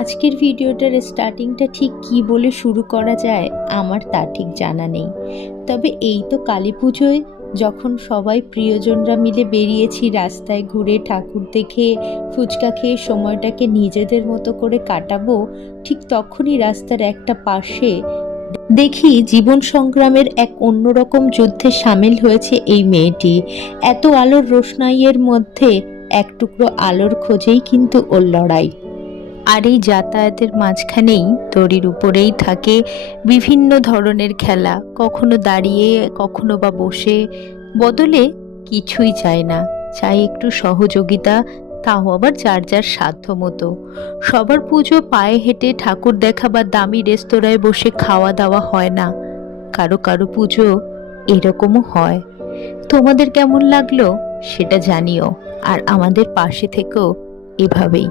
আজকের ভিডিওটার স্টার্টিংটা ঠিক কী বলে শুরু করা যায় আমার তা ঠিক জানা নেই। তবে এই তো কালী পুজোয় যখন সবাই প্রিয়জনরা মিলে বেরিয়েছি রাস্তায় ঘুরে ঠাকুর দেখে ফুচকা খেয়ে সময়টাকে নিজেদের মতো করে কাটাবো, ঠিক তখনই রাস্তার একটা পাশে দেখি জীবন সংগ্রামের এক অন্যরকম যুদ্ধে সামিল হয়েছে এই মেয়েটি। এত আলোর রোশনাইয়ের মধ্যে এক টুকরো আলোর খোঁজেই কিন্তু ওর লড়াই। আর এই যাতায়াতের মাঝখানেই দড়ির উপরেই থাকে বিভিন্ন ধরনের খেলা, কখনো দাঁড়িয়ে কখনো বা বসে। বদলে কিছুই চায় না, চাই একটু সহযোগিতা, তাও আবার যার যার সাধ্য মতো। সবার পুজো পায়ে হেঁটে ঠাকুর দেখা বা দামি রেস্তোরাঁয় বসে খাওয়া দাওয়া হয় না, কারো কারো পুজো এরকমও হয়। তোমাদের কেমন লাগলো সেটা জানিও, আর আমাদের পাশে থেকেও এভাবেই।